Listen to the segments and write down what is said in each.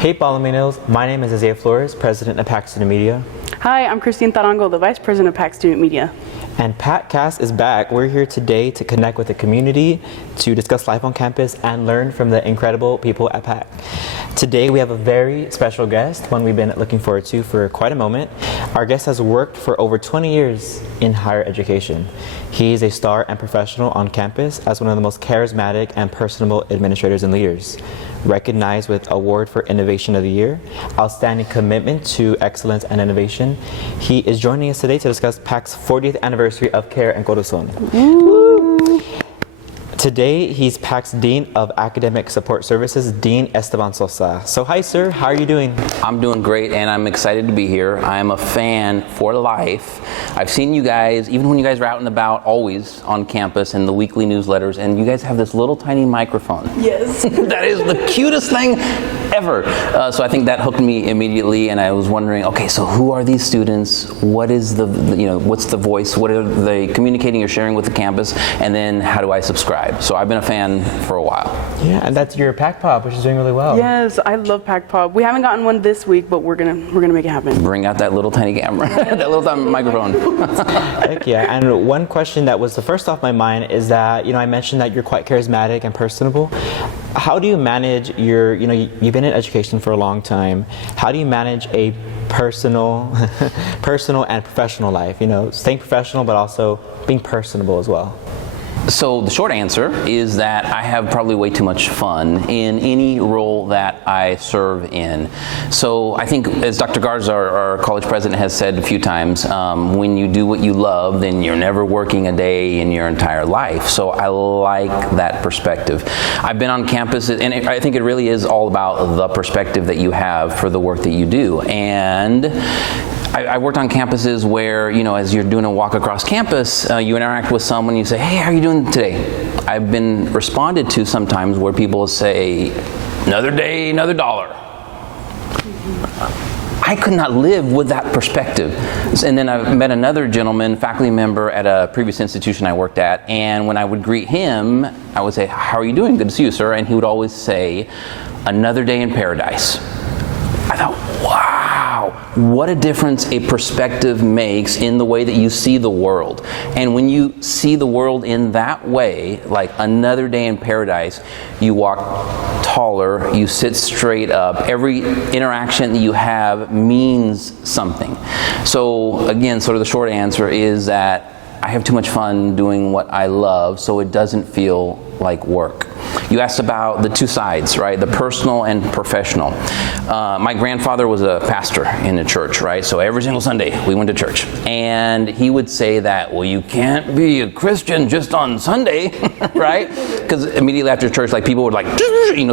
Hey Palominos, my name is Isaiah Flores, President of PAC Student Media. Hi, I'm Christine Tarango, the Vice President of PAC Student Media. And PAC-Cast is back. We're here today to connect with the community, to discuss life on campus, and learn from the incredible people at PAC. Today we have a very special guest, one we've been looking forward to for quite a moment. Our guest has worked for over 20 years in higher education. He is a star and professional on campus as one of the most charismatic and personable administrators and leaders. Recognized with Award for Innovation of the Year, outstanding commitment to excellence and innovation. He is joining us today to discuss PAC's 40th anniversary of Care and Corazon. Today, he's PAC's Dean of Academic Support Services, Dean Esteban Sosa. So hi, sir. How are you doing? I'm doing great, and I'm excited to be here. I'm a fan for life. I've seen you guys, even when you guys are out and about, always on campus in the weekly newsletters, and you guys have this little tiny microphone. Yes. That is the cutest thing ever. So I think that hooked me immediately, and I was wondering, okay, so who are these students? What is what's the voice? What are they communicating or sharing with the campus? And then how do I subscribe? So I've been a fan for a while. Yeah, and that's your PAC Pop, which is doing really well. Yes, I love PAC Pop. We haven't gotten one this week, but we're gonna make it happen. Bring out that little tiny camera, that little tiny microphone. Heck yeah, and one question that was the first off my mind is that, I mentioned that you're quite charismatic and personable. How do you manage your, you've been in education for a long time. How do you manage a personal and professional life? Staying professional, but also being personable as well. So the short answer is that I have probably way too much fun in any role that I serve in. So I think, as Dr. Garza, our college president, has said a few times, when you do what you love, then you're never working a day in your entire life. So I like that perspective. I've been on campus, and I think it really is all about the perspective that you have for the work that you do. And I worked on campuses where, as you're doing a walk across campus, you interact with someone, you say, hey, how are you doing today? I've been responded to sometimes where people say, another day, another dollar. I could not live with that perspective. And then I've met another gentleman, faculty member at a previous institution I worked at, and when I would greet him, I would say, how are you doing? Good to see you, sir. And he would always say, another day in paradise. I thought, wow, what a difference a perspective makes in the way that you see the world. And when you see the world in that way, like another day in paradise, you walk taller, you sit straight up. Every interaction that you have means something. So again, sort of the short answer is that I have too much fun doing what I love, so it doesn't feel like work. You asked about the two sides, right? The personal and professional. My grandfather was a pastor in the church, right? So every single Sunday we went to church. And he would say that, well, you can't be a Christian just on Sunday, right? Because immediately after church, people would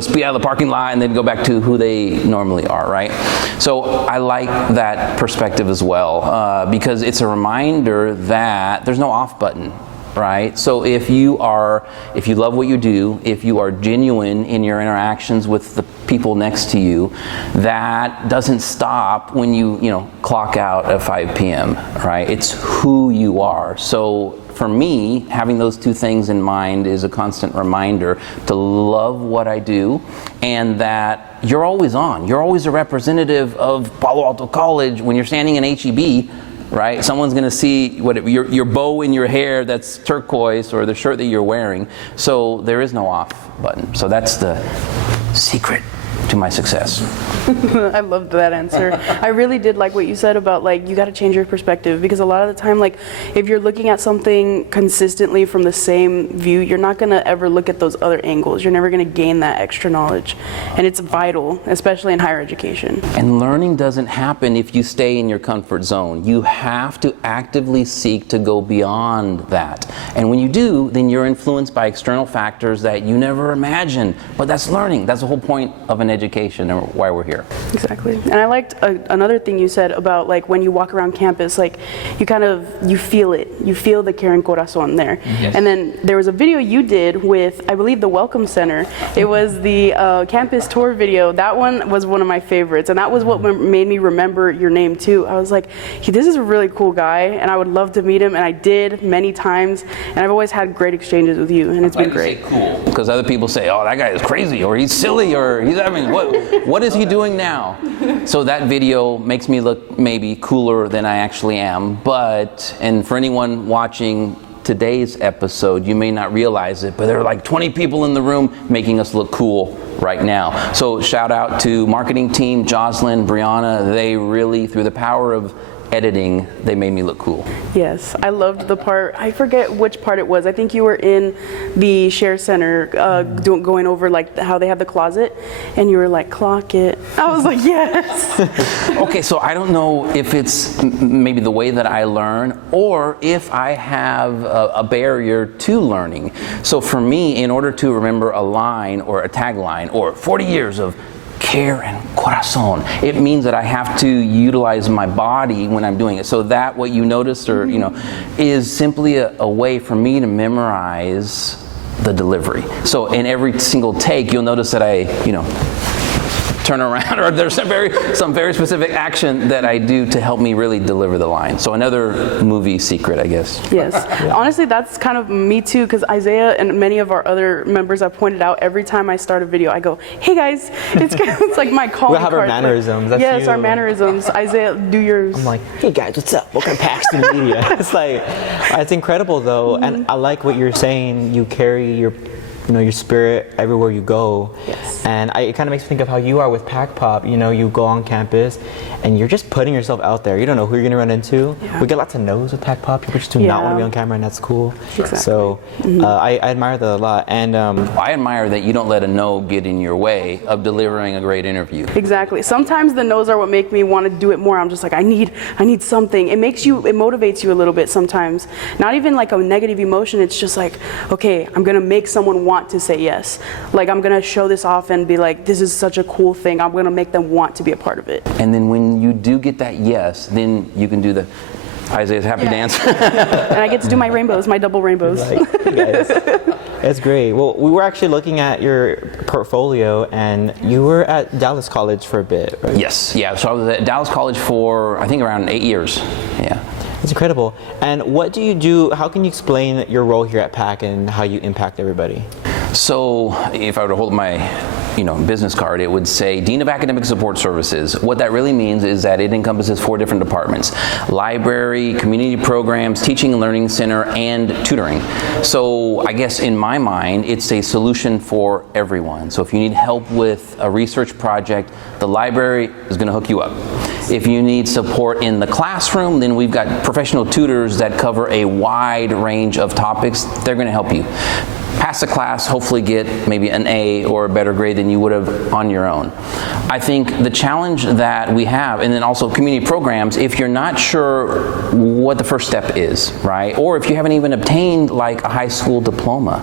speed out of the parking lot and then go back to who they normally are, right? So I like that perspective as well, because it's a reminder that there's no off button. Right? So if you love what you do, if you are genuine in your interactions with the people next to you, that doesn't stop when you clock out at 5 p.m., right? It's who you are. So for me, having those two things in mind is a constant reminder to love what I do, and that you're always on. You're always a representative of Palo Alto College when you're standing in HEB. Right? Someone's going to see your bow in your hair that's turquoise, or the shirt that you're wearing. So there is no off button. So that's the secret to my success. I loved that answer. I really did like what you said about you got to change your perspective, because a lot of the time, if you're looking at something consistently from the same view, you're not going to ever look at those other angles. You're never going to gain that extra knowledge, and it's vital, especially in higher education. And learning doesn't happen if you stay in your comfort zone. You have to actively seek to go beyond that. And when you do, then you're influenced by external factors that you never imagined. But that's learning. That's the whole point of an education and why we're here. Exactly. And I liked another thing you said about when you walk around campus, you feel it. You feel the Care and Corazon there. Yes. And then there was a video you did with, I believe, the Welcome Center. It was the campus tour video. That one was one of my favorites, and that was what made me remember your name too. I was like, this is a really cool guy, and I would love to meet him, and I did many times, and I've always had great exchanges with you, and it's been great. Cool, because other people say, oh, that guy is crazy, or he's silly, or he's having mean, what is he doing now? So that video makes me look maybe cooler than I actually am, and for anyone watching today's episode, you may not realize it, but there are like 20 people in the room making us look cool right now. So shout out to marketing team, Jocelyn, Brianna. They really, through the power of editing, they made me look cool. Yes, I loved the part, I forget which part it was. I think you were in the share center going over like how they have the closet, and you were like, clock it. I was like, yes. Okay, so I don't know if it's maybe the way that I learn or if I have a barrier to learning. So for me, in order to remember a line or a tagline or 40 years of Care and Corazon, it means that I have to utilize my body when I'm doing it. So that what you noticed or is simply a way for me to memorize the delivery. So in every single take, you'll notice that I turn around, or there's some very specific action that I do to help me really deliver the line. So another movie secret, I guess. Yes. Honestly, that's kind of me too, because Isaiah and many of our other members have pointed out every time I start a video, I go, hey guys, it's like my calling We'll have card. our mannerisms. That's yes, you. our mannerisms. Isaiah, do yours. I'm like, hey guys, what's up? Welcome to PAC's to the media. It's like, it's incredible though, and I like what you're saying. You carry your spirit everywhere you go. Yes. And it kind of makes me think of how you are with PAC Pop. You go on campus and you're just putting yourself out there. You don't know who you're going to run into. Yeah. We get lots of no's with PAC Pop. People just do not want to be on camera, and that's cool. Exactly. So I admire that a lot. And I admire that you don't let a no get in your way of delivering a great interview. Exactly. Sometimes the no's are what make me want to do it more. I'm just like, I need something. It motivates you a little bit sometimes. Not even like a negative emotion. It's just like, okay, I'm going to make someone want to say yes. Like, I'm going to show this off and be like, this is such a cool thing. I'm going to make them want to be a part of it. And then when you do get that yes, then you can do the Isaiah's happy dance. And I get to do my rainbows, my double rainbows. like, hey guys. That's great. Well, we were actually looking at your portfolio, and you were at Dallas College for a bit, right? Yes. Yeah. So I was at Dallas College for, I think, around 8 years. Yeah. It's incredible. And what do you do? How can you explain your role here at PAC and how you impact everybody? So if I were to hold my business card, it would say Dean of Academic Support Services. What that really means is that it encompasses 4 different departments: library, community programs, teaching and learning center, and tutoring. So I guess in my mind, it's a solution for everyone. So if you need help with a research project, the library is going to hook you up. If you need support in the classroom, then we've got professional tutors that cover a wide range of topics. They're going to help you pass the class, hopefully get maybe an A or a better grade than you would have on your own. I think the challenge that we have, and then also community programs, if you're not sure what the first step is, right? Or if you haven't even obtained like a high school diploma,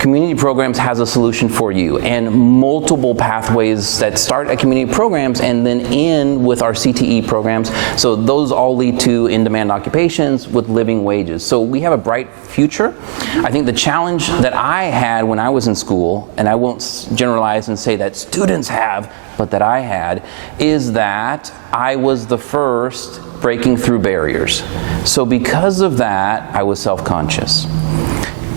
community programs has a solution for you, and multiple pathways that start at community programs and then end with our CTE programs. So those all lead to in-demand occupations with living wages. So we have a bright future. I think the challenge that I had when I was in school, and I won't generalize and say that students have, but that I had, is that I was the first breaking through barriers. So because of that, I was self-conscious.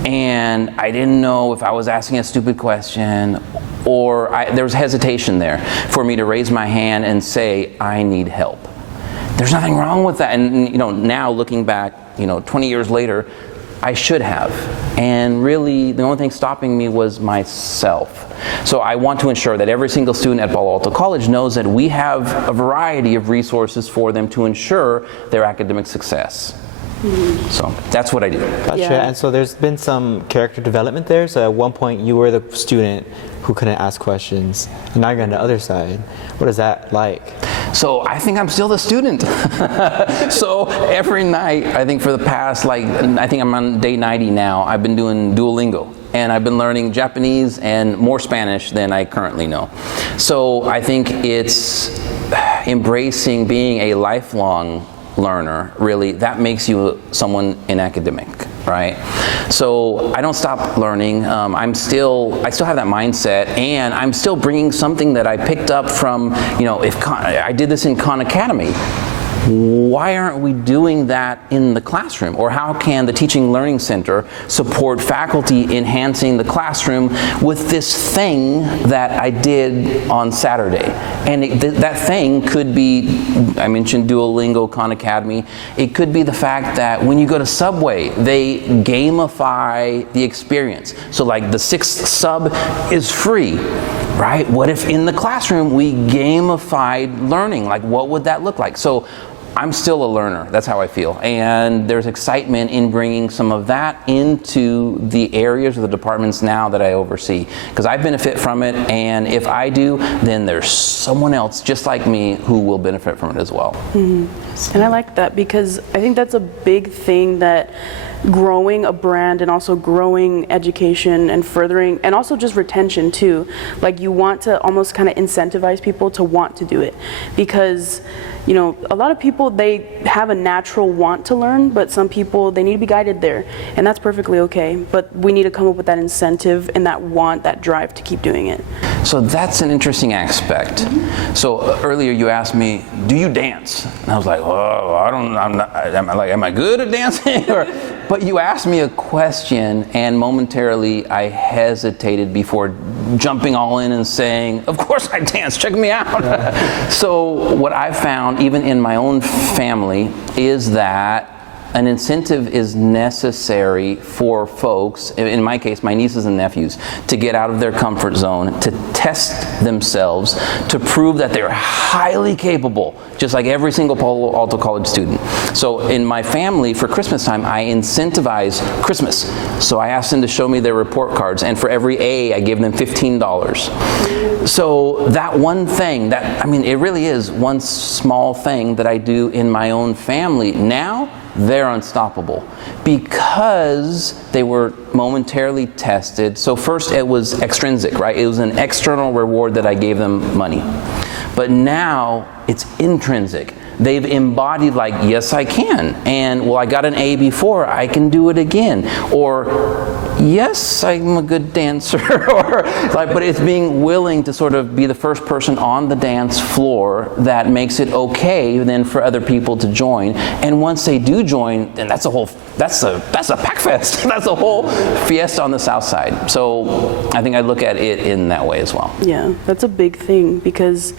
And I didn't know if I was asking a stupid question, or there was hesitation there for me to raise my hand and say, I need help. There's nothing wrong with that. And now looking back, 20 years later, I should have. And really, the only thing stopping me was myself. So I want to ensure that every single student at Palo Alto College knows that we have a variety of resources for them to ensure their academic success. So that's what I do. Gotcha. Yeah. And so there's been some character development there. So at one point you were the student who couldn't ask questions, and now you're on the other side. What is that like? So I think I'm still the student. So every night, I think for the past, I think I'm on day 90 now, I've been doing Duolingo. And I've been learning Japanese and more Spanish than I currently know. So I think it's embracing being a lifelong learner, really. That makes you someone in academic, right? So I don't stop learning. I still have that mindset, and I'm still bringing something that I picked up from, if I did this in Khan Academy. why aren't we doing that in the classroom? Or how can the Teaching Learning Center support faculty enhancing the classroom with this thing that I did on Saturday? And that thing could be, I mentioned Duolingo, Khan Academy. It could be the fact that when you go to Subway, they gamify the experience. So like the 6th sub is free, right? What if in the classroom we gamified learning? Like what would that look like? So I'm still a learner, that's how I feel. And there's excitement in bringing some of that into the areas or the departments now that I oversee. Because I benefit from it, and if I do, then there's someone else just like me who will benefit from it as well. Mm-hmm. And I like that, because I think that's a big thing, that growing a brand and also growing education and furthering, and also just retention too. Like you want to almost kind of incentivize people to want to do it, because you know, a lot of people, they have a natural want to learn, but some people, they need to be guided there, and that's perfectly okay. But we need to come up with that incentive and that want, that drive to keep doing it. So that's an interesting aspect. Mm-hmm. So earlier you asked me, do you dance? And I was like, oh, am I good at dancing? But you asked me a question, and momentarily I hesitated before jumping all in and saying, of course I dance, check me out. So what I've found, even in my own family, is that an incentive is necessary for folks, in my case, my nieces and nephews, to get out of their comfort zone, to test themselves, to prove that they're highly capable, just like every single Palo Alto College student. So in my family, for Christmas time, I incentivize Christmas. So I ask them to show me their report cards, and for every A, I give them $15. So that one thing, it really is one small thing that I do in my own family. Now, they're unstoppable because they were momentarily tested. So first it was extrinsic, right? It was an external reward that I gave them money. But now it's intrinsic. They've embodied like, yes, I can. And well, I got an A before, I can do it again. Or yes, I'm a good dancer. Or but it's being willing to sort of be the first person on the dance floor that makes it okay then for other people to join. And once they do join, then that's a PAC-Fest. That's a whole fiesta on the south side. So I think I look at it in that way as well. Yeah, that's a big thing, because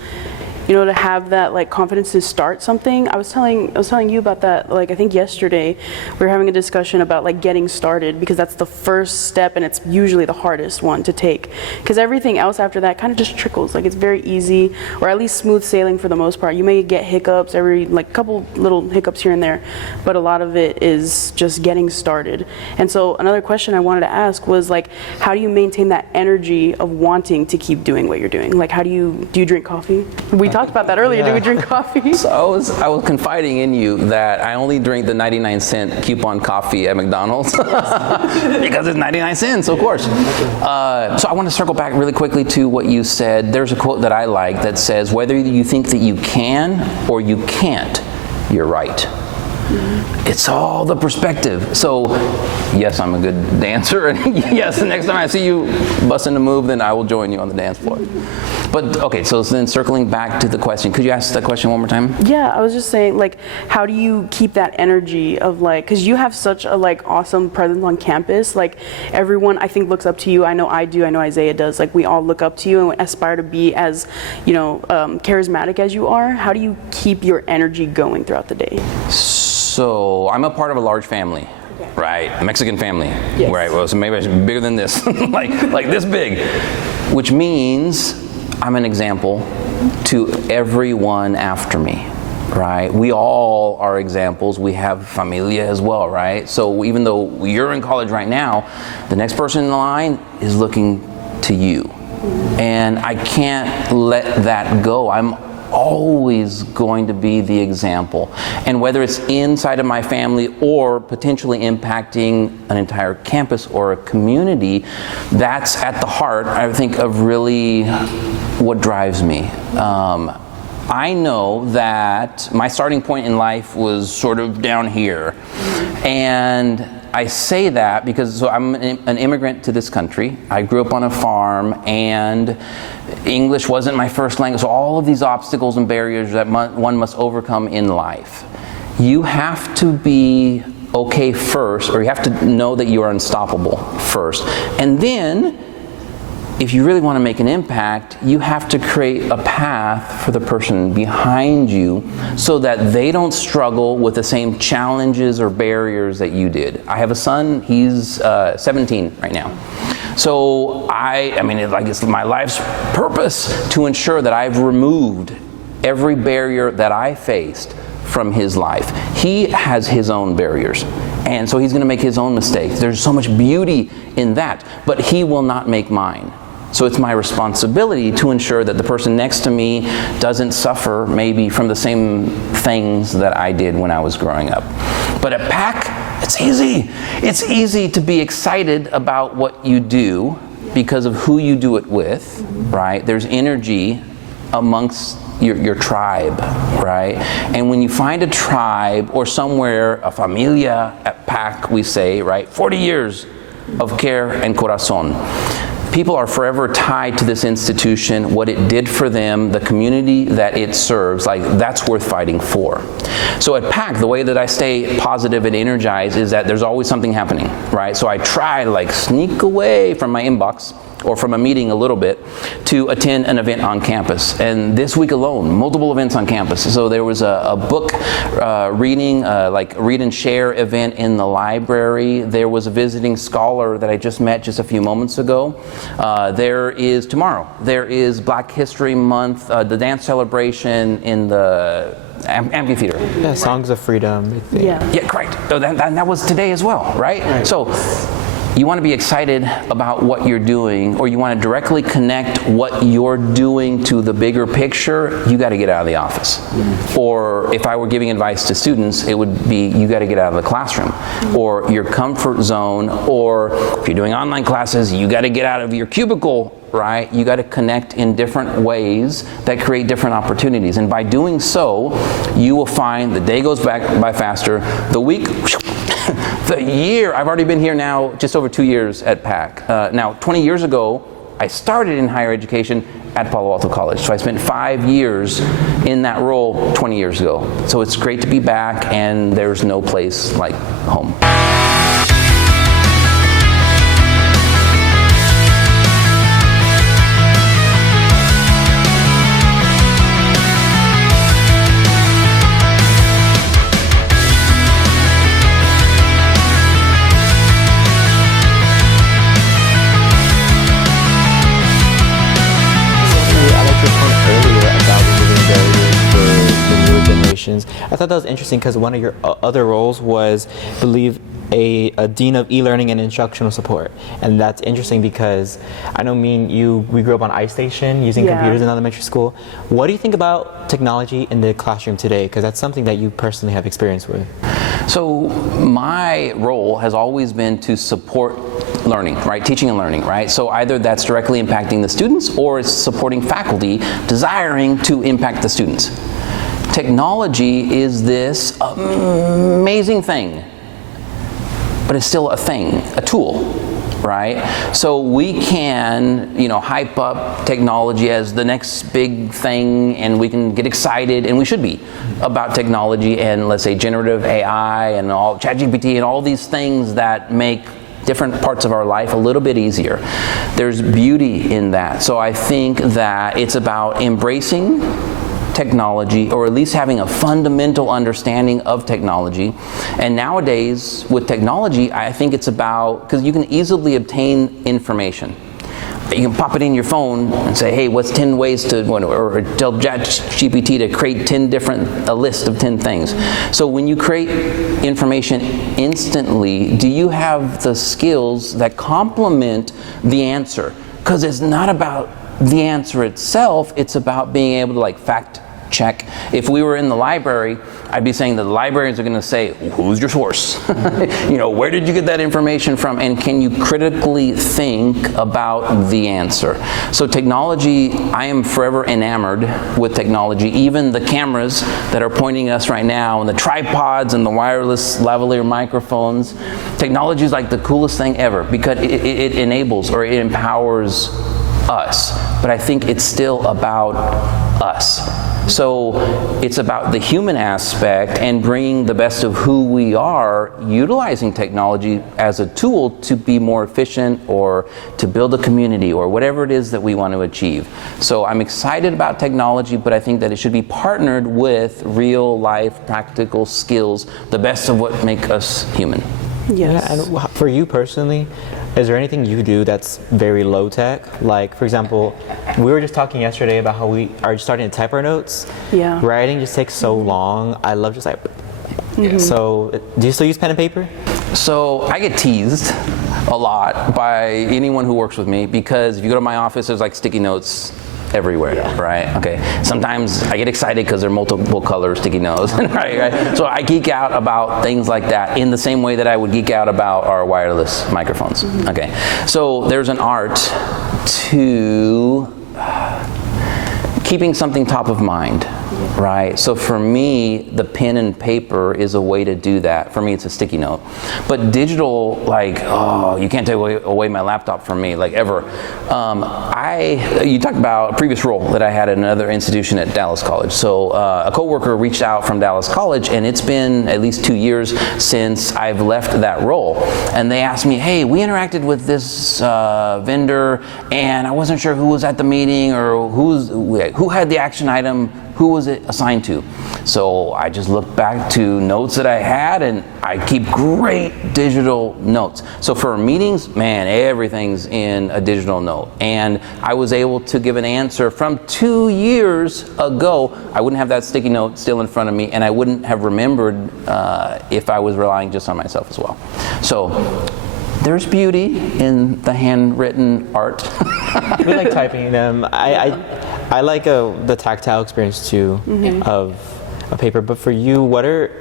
you know, to have that like confidence to start something. I was telling you about that, like I think yesterday we were having a discussion about like getting started, because that's the first step and it's usually the hardest one to take, because everything else after that kind of just trickles. Like it's very easy, or at least smooth sailing for the most part. You may get hiccups, like a couple little hiccups here and there, but a lot of it is just getting started. And so another question I wanted to ask was like, how do you maintain that energy of wanting to keep doing what you're doing? Like, do you drink coffee? We talked about that earlier. Yeah. Do we drink coffee? So I was confiding in you that I only drink the 99-cent coupon coffee at McDonald's because it's 99 cents, of course. So I want to circle back really quickly to what you said. There's a quote that I like that says, whether you think that you can or you can't, you're right. It's all the perspective. So, yes, I'm a good dancer, and yes, the next time I see you busting a move, then I will join you on the dance floor. But okay, so then circling back to the question, could you ask that question one more time? Yeah, I was just saying, like, how do you keep that energy of like, because you have such a like awesome presence on campus. Like everyone, I think, looks up to you. I know I do. I know Isaiah does. Like we all look up to you and aspire to be as, charismatic as you are. How do you keep your energy going throughout the day? So I'm a part of a large family, right? A Mexican family, yes. Right? Well, so maybe I should be bigger than this, like this big, which means I'm an example to everyone after me, right? We all are examples. We have familia as well, right? So even though you're in college right now, the next person in the line is looking to you, and I can't let that go. I'm always going to be the example, and whether it's inside of my family or potentially impacting an entire campus or a community, that's at the heart, I think, of really what drives me. I know that my starting point in life was sort of down here, and I say that because I'm an immigrant to this country. I grew up on a farm. farm, and English wasn't my first language. So all of these obstacles and barriers that one must overcome in life. You have to be okay first, or you have to know that you are unstoppable first. And then, if you really want to make an impact, you have to create a path for the person behind you so that they don't struggle with the same challenges or barriers that you did. I have a son, he's 17 right now. So it's my life's purpose to ensure that I've removed every barrier that I faced from his life. He has his own barriers, and so he's going to make his own mistakes. There's so much beauty in that, but he will not make mine. So it's my responsibility to ensure that the person next to me doesn't suffer maybe from the same things that I did when I was growing up. But at PAC, it's easy. It's easy to be excited about what you do because of who you do it with, right? There's energy amongst your tribe, right? And when you find a tribe or somewhere, a familia at PAC, we say, right? 40 years of Care and Corazon. People are forever tied to this institution, what it did for them, the community that it serves. Like, that's worth fighting for. So at PAC, the way that I stay positive and energized is that there's always something happening, right? So I try to sneak away from my inbox or from a meeting a little bit to attend an event on campus. And this week alone, multiple events on campus. So there was a book reading, read and share event in the library. There was a visiting scholar that I just met just a few moments ago. There is tomorrow, there is Black History Month, the dance celebration in the amphitheater. Yeah, Songs of Freedom, I think. Yeah, correct. So that was today as well, right? So you want to be excited about what you're doing, or you want to directly connect what you're doing to the bigger picture, you got to get out of the office. Or if I were giving advice to students, it would be you got to get out of the classroom or your comfort zone, or if you're doing online classes, you got to get out of your cubicle, right? You got to connect in different ways that create different opportunities. And by doing so, you will find the day goes by faster, the week, the year. I've already been here now just over 2 years at PAC. Now, 20 years ago, I started in higher education at Palo Alto College. So I spent 5 years in that role 20 years ago. So it's great to be back, and there's no place like home. I thought that was interesting because one of your other roles was, I believe, a dean of e-learning and instructional support, and that's interesting because I know me and you, we grew up on iStation using computers in elementary school. What do you think about technology in the classroom today? Because that's something that you personally have experience with. So my role has always been to support learning, right? Teaching and learning, right? So either that's directly impacting the students, or it's supporting faculty desiring to impact the students. Technology is this amazing thing, but it's still a thing, a tool, right? So we can, hype up technology as the next big thing, and we can get excited, and we should be, about technology and, let's say, generative AI and all ChatGPT and all these things that make different parts of our life a little bit easier. There's beauty in that. So I think that it's about embracing technology, or at least having a fundamental understanding of technology. And nowadays, with technology, I think it's about, because you can easily obtain information. You can pop it in your phone and say, hey, what's 10 ways to, or tell ChatGPT to create a list of 10 things. So when you create information instantly, do you have the skills that complement the answer? Because it's not about the answer itself, it's about being able to fact check. If we were in the library, I'd be saying that the librarians are going to say, who's your source? Where did you get that information from? And can you critically think about the answer? So technology, I am forever enamored with technology. Even the cameras that are pointing us right now, and the tripods and the wireless lavalier microphones, technology is like the coolest thing ever, because it enables, or it empowers us, but I think it's still about us. So it's about the human aspect and bringing the best of who we are, utilizing technology as a tool to be more efficient or to build a community or whatever it is that we want to achieve. So I'm excited about technology, but I think that it should be partnered with real life practical skills, the best of what make us human. Yes. Yeah, and for you personally, is there anything you do that's very low tech? Like, for example, we were just talking yesterday about how we are starting to type our notes. Yeah. Writing just takes so long. I love just like. So, do you still use pen and paper? So I get teased a lot by anyone who works with me because if you go to my office, there's like sticky notes everywhere, right? Okay. Sometimes I get excited because they're multiple color sticky notes, right? So I geek out about things like that in the same way that I would geek out about our wireless microphones. Okay. So there's an art to keeping something top of mind, right? So for me, the pen and paper is a way to do that. For me, it's a sticky note. But digital, like, oh, you can't take away my laptop from me, like ever. You talked about a previous role that I had at another institution at Dallas College. So a coworker reached out from Dallas College, and it's been at least 2 years since I've left that role. And they asked me, hey, we interacted with this vendor, and I wasn't sure who was at the meeting or who had the action item, who was it assigned to? So I just looked back to notes that I had, and I keep great digital notes. So for meetings, man, everything's in a digital note. And I was able to give an answer from 2 years ago. I wouldn't have that sticky note still in front of me, and I wouldn't have remembered if I was relying just on myself as well. So there's beauty in the handwritten art. We like typing them. I like the tactile experience too of a paper. But for you, what are,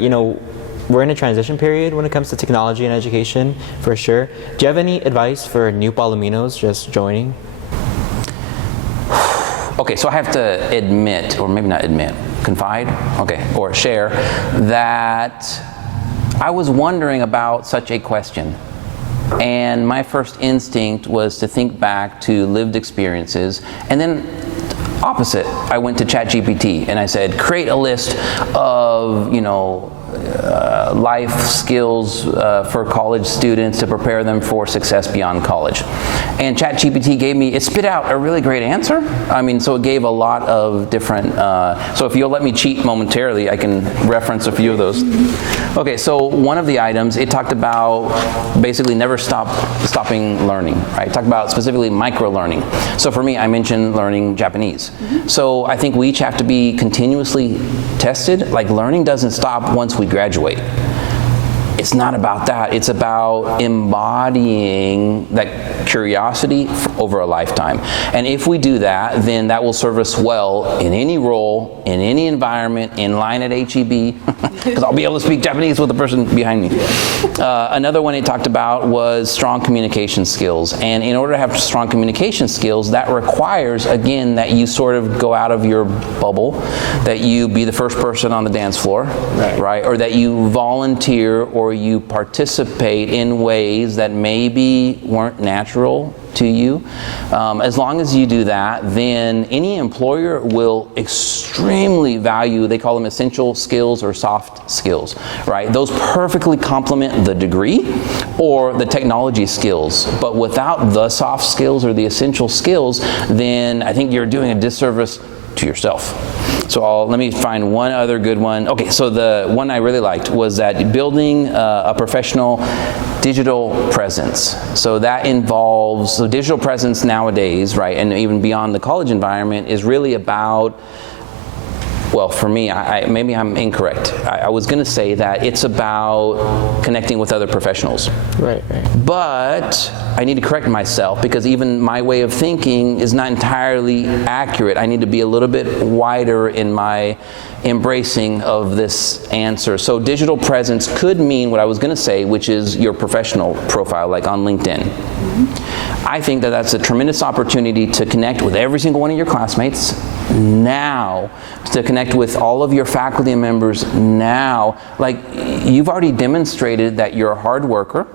we're in a transition period when it comes to technology and education, for sure. Do you have any advice for new Palominos just joining? Okay, so I have to admit, or maybe not admit, confide, or share, that I was wondering about such a question. And my first instinct was to think back to lived experiences, and then opposite, I went to ChatGPT and I said, create a list of, life skills for college students to prepare them for success beyond college. And ChatGPT it spit out a really great answer. So it gave a lot of different, so if you'll let me cheat momentarily, I can reference a few of those. Okay, so one of the items, it talked about basically never stopping learning, right? It talked about specifically micro-learning. So for me, I mentioned learning Japanese. So I think we each have to be continuously tested. Like, learning doesn't stop once we graduate. It's not about that. It's about embodying that curiosity over a lifetime. And if we do that, then that will serve us well in any role, in any environment, in line at HEB, because I'll be able to speak Japanese with the person behind me. Another one it talked about was strong communication skills. And in order to have strong communication skills, that requires, again, that you sort of go out of your bubble, that you be the first person on the dance floor, right? Or that you volunteer or you participate in ways that maybe weren't natural to you. As long as you do that, then any employer will extremely value, they call them essential skills or soft skills, right? Those perfectly complement the degree or the technology skills. But without the soft skills or the essential skills, then I think you're doing a disservice to yourself. So let me find one other good one. Okay, so the one I really liked was that building a professional digital presence. So that involves, digital presence nowadays, right, and even beyond the college environment is really about, well, for me, maybe I'm incorrect. I was going to say that it's about connecting with other professionals. Right. But I need to correct myself because even my way of thinking is not entirely accurate. I need to be a little bit wider in my embracing of this answer. So digital presence could mean what I was going to say, which is your professional profile, like on LinkedIn. I think that that's a tremendous opportunity to connect with every single one of your classmates now, to connect with all of your faculty members now. Like, you've already demonstrated that you're a hard worker,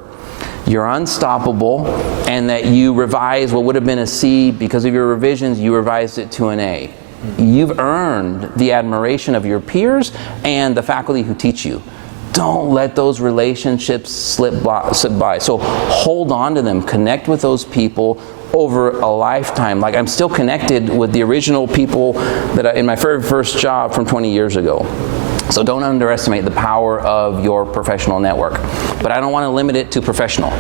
you're unstoppable, and that you revise what would have been a C. Because of your revisions, you revised it to an A. You've earned the admiration of your peers and the faculty who teach you. Don't let those relationships slip by. So hold on to them. Connect with those people over a lifetime. Like, I'm still connected with the original people that in my very first job from 20 years ago. So don't underestimate the power of your professional network. But I don't want to limit it to professional,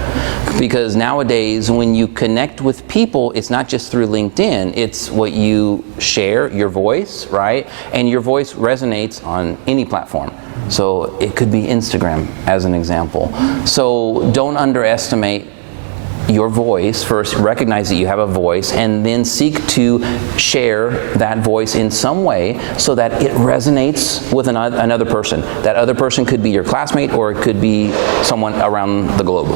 because nowadays when you connect with people, it's not just through LinkedIn, it's what you share, your voice, right? And your voice resonates on any platform. So it could be Instagram as an example. So don't underestimate your voice. First, recognize that you have a voice, and then seek to share that voice in some way so that it resonates with another person. That other person could be your classmate, or it could be someone around the globe.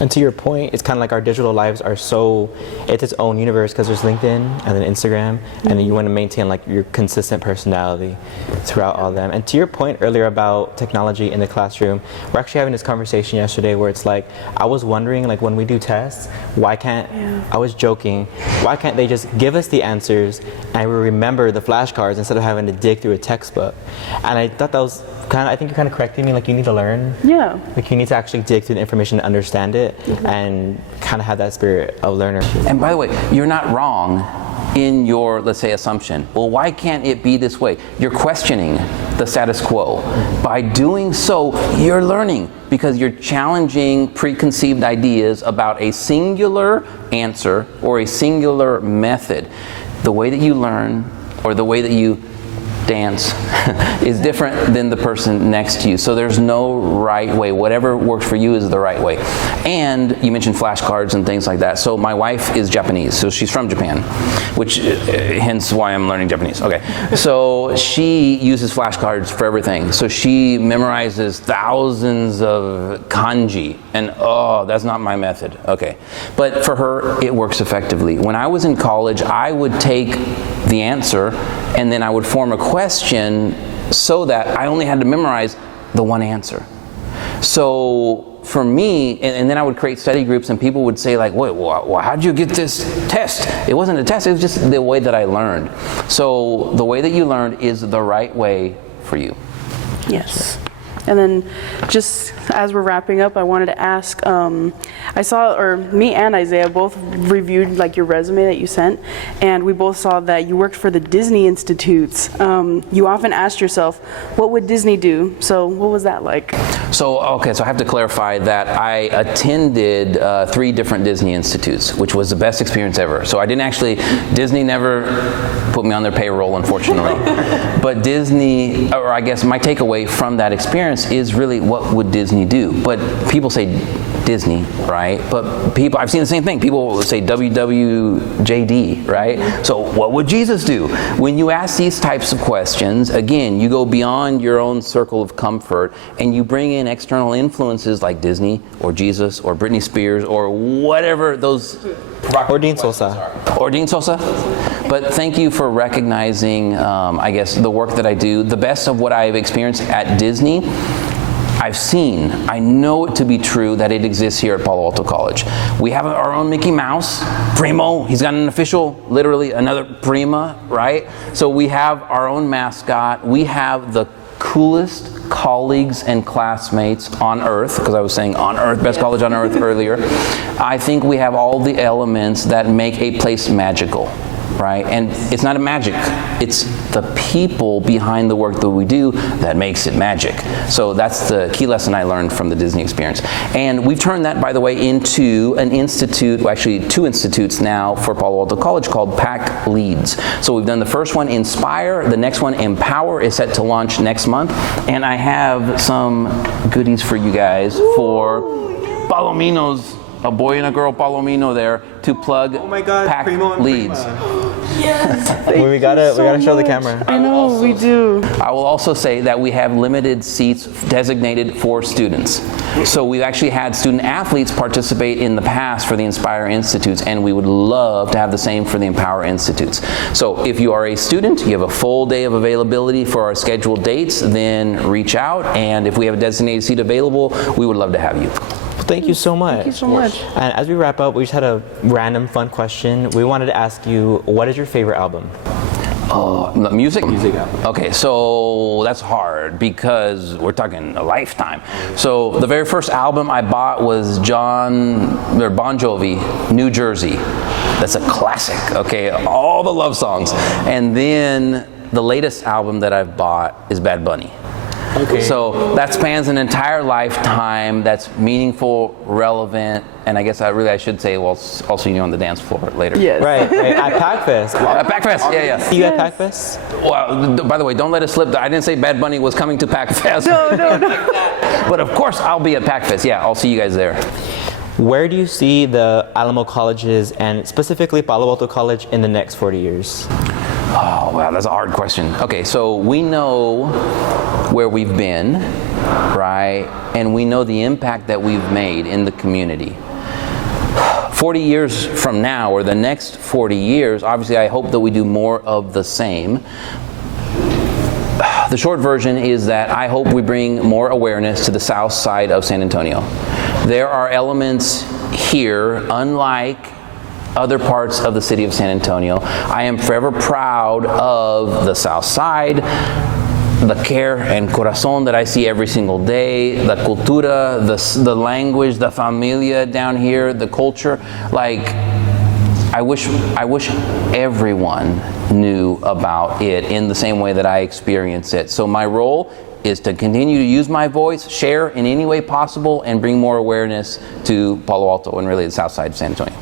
And to your point, it's kind of like our digital lives are it's its own universe, because there's LinkedIn and then Instagram, and then you want to maintain like your consistent personality throughout all of them. And to your point earlier about technology in the classroom, we're actually having this conversation yesterday where it's like, I was wondering, like, when we do tests, I was joking, why can't they just give us the answers and we remember the flashcards instead of having to dig through a textbook? And I thought that was I think you're kind of correcting me, like, you need to learn. Yeah. Like, you need to actually dig through the information and understand it, and kind of have that spirit of learner. And by the way, you're not wrong in your, let's say, assumption. Well, why can't it be this way? You're questioning the status quo. By doing so, you're learning, because you're challenging preconceived ideas about a singular answer or a singular method. The way that you learn, or the way that you dance is different than the person next to you. So there's no right way. Whatever works for you is the right way. And you mentioned flashcards and things like that. So my wife is Japanese, so she's from Japan, which hence why I'm learning Japanese. Okay. So she uses flashcards for everything. So she memorizes thousands of kanji, and that's not my method. Okay. But for her, it works effectively. When I was in college, I would take the answer and then I would form a question so that I only had to memorize the one answer. So for me, and then I would create study groups, and people would say, like, well, how'd you get this test? It wasn't a test, it was just the way that I learned. So the way that you learned is the right way for you. Yes. And then, just as we're wrapping up, I wanted to ask, me and Isaiah both reviewed like your resume that you sent, and we both saw that you worked for the Disney Institutes. You often asked yourself, what would Disney do? So what was that like? So I have to clarify that I attended 3 different Disney Institutes, which was the best experience ever. So Disney never put me on their payroll, unfortunately. But Disney, or I guess my takeaway from that experience is really, what would Disney do? But people say Disney, right? But I've seen the same thing. People say WWJD, right? So what would Jesus do? When you ask these types of questions, again, you go beyond your own circle of comfort, and you bring in external influences like Disney or Jesus or Britney Spears or whatever those. Or Dean Sosa. Or Dean Sosa. But thank you for recognizing, the work that I do. The best of what I've experienced at Disney, I know it to be true that it exists here at Palo Alto College. We have our own Mickey Mouse, Primo. He's got an official, literally another Prima, right? So we have our own mascot. We have the coolest colleagues and classmates on earth, because I was saying on earth, best college on earth earlier. I think we have all the elements that make a place magical, right? And it's not a magic, it's the people behind the work that we do that makes it magic. So that's the key lesson I learned from the Disney experience. And we've turned that, by the way, into an institute, well, actually 2 institutes now for Palo Alto College, called PAC Leads. So we've done the first one, Inspire, the next one, Empower, is set to launch next month. And I have some goodies for you guys for Palominos, a boy and a girl Palomino there, to plug PAC Leads. Yes. We gotta show the camera. I know, we do. I will also say that we have limited seats designated for students. So we've actually had student athletes participate in the past for the Inspire Institutes, and we would love to have the same for the Empower Institutes. So if you are a student, you have a full day of availability for our scheduled dates, then reach out, and if we have a designated seat available, we would love to have you. Thank you so much. Thank you so much. And as we wrap up, we just had a random fun question. We wanted to ask you, what is your favorite album? Music? Music album. Okay, so that's hard because we're talking a lifetime. So the very first album I bought was Bon Jovi, New Jersey. That's a classic, okay? All the love songs. And then the latest album that I've bought is Bad Bunny. Okay. So that spans an entire lifetime. That's meaningful, relevant, and I guess I should say, well, I'll see you on the dance floor later. Yes. Right, at PAC-Fest. At PAC-Fest, yeah. See you at PAC-Fest? Well, by the way, don't let it slip. I didn't say Bad Bunny was coming to PAC-Fest. No. But of course, I'll be at PAC-Fest. Yeah, I'll see you guys there. Where do you see the Alamo colleges and specifically Palo Alto College in the next 40 years? Oh, wow, that's a hard question. Okay, so we know where we've been, right? And we know the impact that we've made in the community. 40 years from now, or the next 40 years, obviously I hope that we do more of the same. The short version is that I hope we bring more awareness to the south side of San Antonio. There are elements here, unlike other parts of the city of San Antonio. I am forever proud of the south side, the Care and Corazon that I see every single day, the cultura, the language, the familia down here, the culture. Like, I wish everyone knew about it in the same way that I experience it. So my role is to continue to use my voice, share in any way possible, and bring more awareness to Palo Alto and really the south side of San Antonio.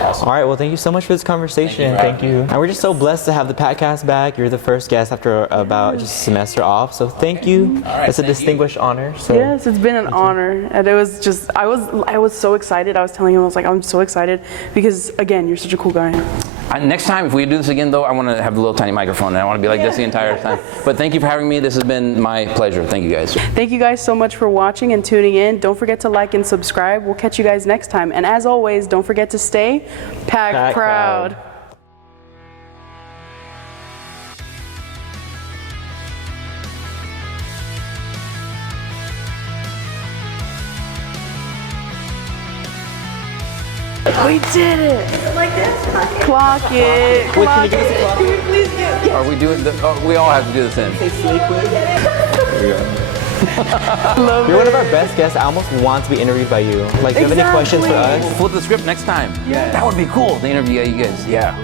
Awesome. All right, well, thank you so much for this conversation. Thank you. And we're just so blessed to have the PAC-Cast back. You're the first guest after about just a semester off, so thank you. It's a distinguished honor. So. Yes, it's been an honor, and it was just I was so excited. I was telling him, I was like, I'm so excited because again, you're such a cool guy. Next time, if we do this again, though, I want to have a little tiny microphone, and I want to be like this the entire time. But thank you for having me. This has been my pleasure. Thank you, guys. Thank you guys so much for watching and tuning in. Don't forget to like and subscribe. We'll catch you guys next time. And as always, don't forget to stay PAC proud. We did it! Like this? Clock it! Wait, can you give us a clock? Can we please do? Are we doing we all have to do this in. You're one of our best guests. I almost want to be interviewed by you. Like, do you have any questions for us? Flip the script next time. Yeah. That would be cool to interview you guys. Yeah.